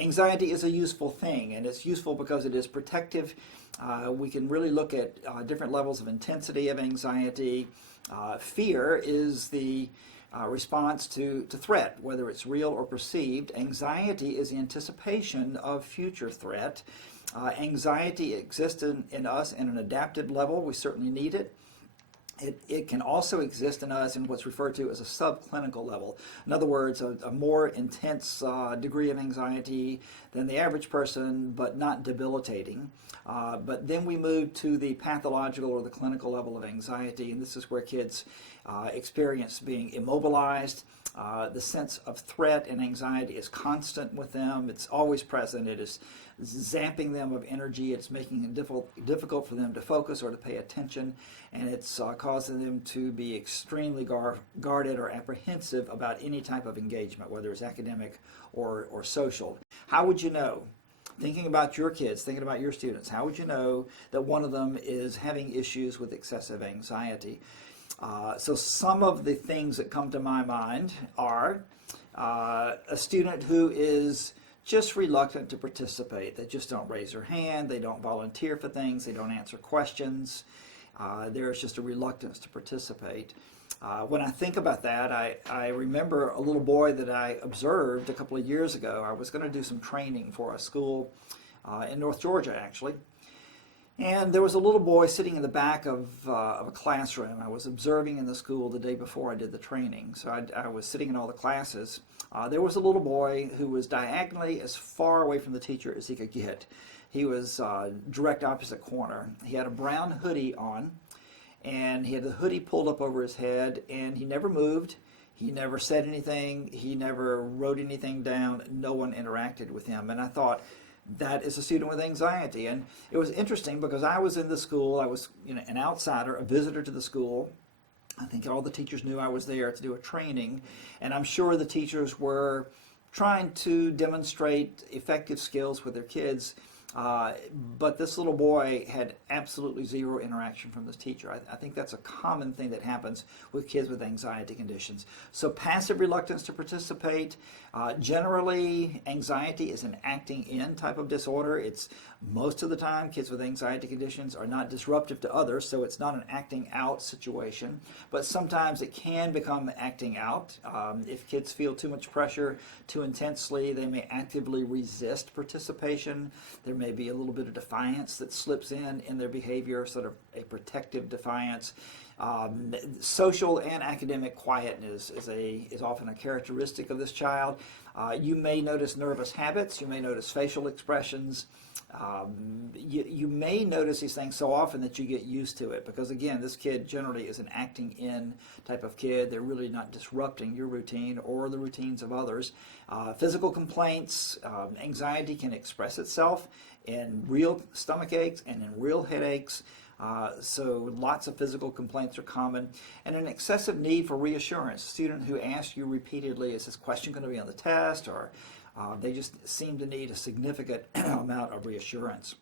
Anxiety is a useful thing, and it's useful because it is protective. We can really look at different levels of intensity of anxiety. Fear is the response to threat, whether it's real or perceived. Anxiety is the anticipation of future threat. Anxiety exists in us in an adaptive level. We certainly need it. It can also exist in us in what's referred to as a subclinical level. In other words, a more intense degree of anxiety than the average person, but not debilitating. But then we move to the pathological or the clinical level of anxiety, and this is where kids experience being immobilized. The sense of threat and anxiety is constant with them. It's always present. It is zapping them of energy. It's making it difficult for them to focus or to pay attention, and it's causing them to be extremely guarded or apprehensive about any type of engagement, whether it's academic or social. How would you know? Thinking about your kids, thinking about your students, how would you know that one of them is having issues with excessive anxiety? So some of the things that come to my mind are a student who is just reluctant to participate. They just don't raise their hand, they don't volunteer for things, they don't answer questions. There's just a reluctance to participate. When I think about that, I remember a little boy that I observed a couple of years ago. I was going to do some training for a school in North Georgia, actually. And there was a little boy sitting in the back of a classroom. I was observing in the school the day before I did the training. So I was sitting in all the classes. There was a little boy who was diagonally as far away from the teacher as he could get. He was direct opposite corner. He had a brown hoodie on, and he had the hoodie pulled up over his head, and he never moved. He never said anything. He never wrote anything down. No one interacted with him. And I thought, that is a student with anxiety. And it was interesting because I was in the school. I was an outsider, a visitor to the school. I think all the teachers knew I was there to do a training, and I'm sure the teachers were trying to demonstrate effective skills with their kids. But this little boy had absolutely zero interaction from this teacher. I think that's a common thing that happens with kids with anxiety conditions. So passive reluctance to participate. Generally, anxiety is an acting in type of disorder. It's most of the time kids with anxiety conditions are not disruptive to others, so it's not an acting out situation. But sometimes it can become acting out. If kids feel too much pressure too intensely, they may actively resist participation. There may be a little bit of defiance that slips in their behavior, sort of a protective defiance. Social and academic quietness is often a characteristic of this child. You may notice nervous habits. You may notice facial expressions. You may notice these things so often that you get used to it, because again, this kid generally is an acting in type of kid. They're really not disrupting your routine or the routines of others. Physical complaints, anxiety can express itself in real stomach aches and in real headaches. So lots of physical complaints are common, and an excessive need for reassurance. A student who asks you repeatedly, is this question going to be on the test, or they just seem to need a significant amount of reassurance.